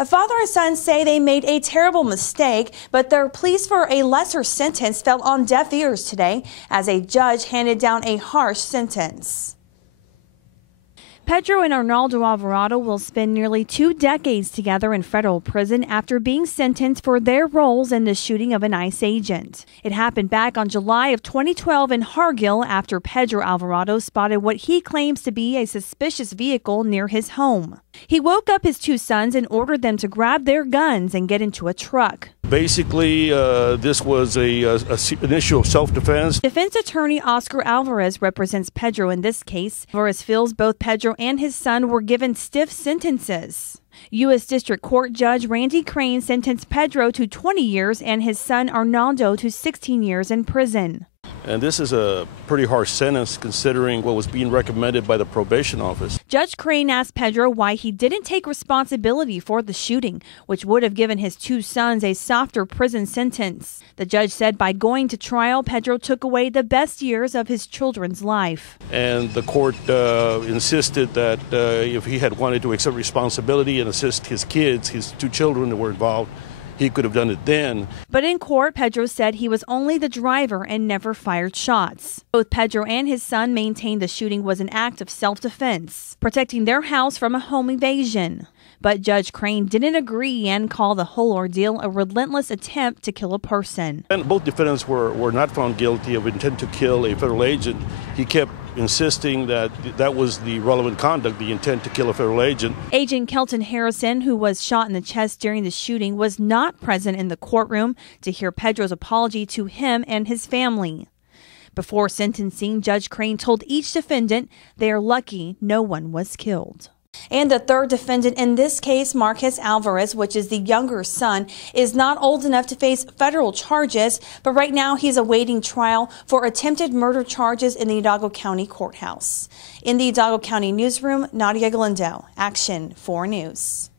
A father and son say they made a terrible mistake, but their pleas for a lesser sentence fell on deaf ears today as a judge handed down a harsh sentence. Pedro and Arnaldo Alvarado will spend nearly 2 decades together in federal prison after being sentenced for their roles in the shooting of an ICE agent. It happened back on July of 2012 in Hargill after Pedro Alvarado spotted what he claims to be a suspicious vehicle near his home. He woke up his 2 sons and ordered them to grab their guns and get into a truck. Basically, this was an issue of self-defense. Defense attorney Oscar Alvarez represents Pedro in this case. Alvarez feels both Pedro and his son were given stiff sentences. U.S. District Court Judge Randy Crane sentenced Pedro to 20 years and his son Arnaldo to 16 years in prison. And this is a pretty harsh sentence considering what was being recommended by the probation office. Judge Crane asked Pedro why he didn't take responsibility for the shooting, which would have given his 2 sons a softer prison sentence. The judge said by going to trial, Pedro took away the best years of his children's life. And the court insisted that if he had wanted to accept responsibility and assist his kids, his 2 children that were involved, he could have done it then. But in court, Pedro said he was only the driver and never fired shots. Both Pedro and his son maintained the shooting was an act of self-defense, protecting their house from a home invasion. But Judge Crane didn't agree and called the whole ordeal a relentless attempt to kill a person. And both defendants were not found guilty of intent to kill a federal agent. He kept insisting that that was the relevant conduct, the intent to kill a federal agent. Agent Kelton Harrison, who was shot in the chest during the shooting, was not present in the courtroom to hear Pedro's apology to him and his family. Before sentencing, Judge Crane told each defendant they are lucky no one was killed. And the third defendant in this case, Marquez Alvarez, which is the younger son, is not old enough to face federal charges, but right now he's awaiting trial for attempted murder charges in the Hidalgo County Courthouse. In the Hidalgo County newsroom, Nadia Galindo, Action 4 News.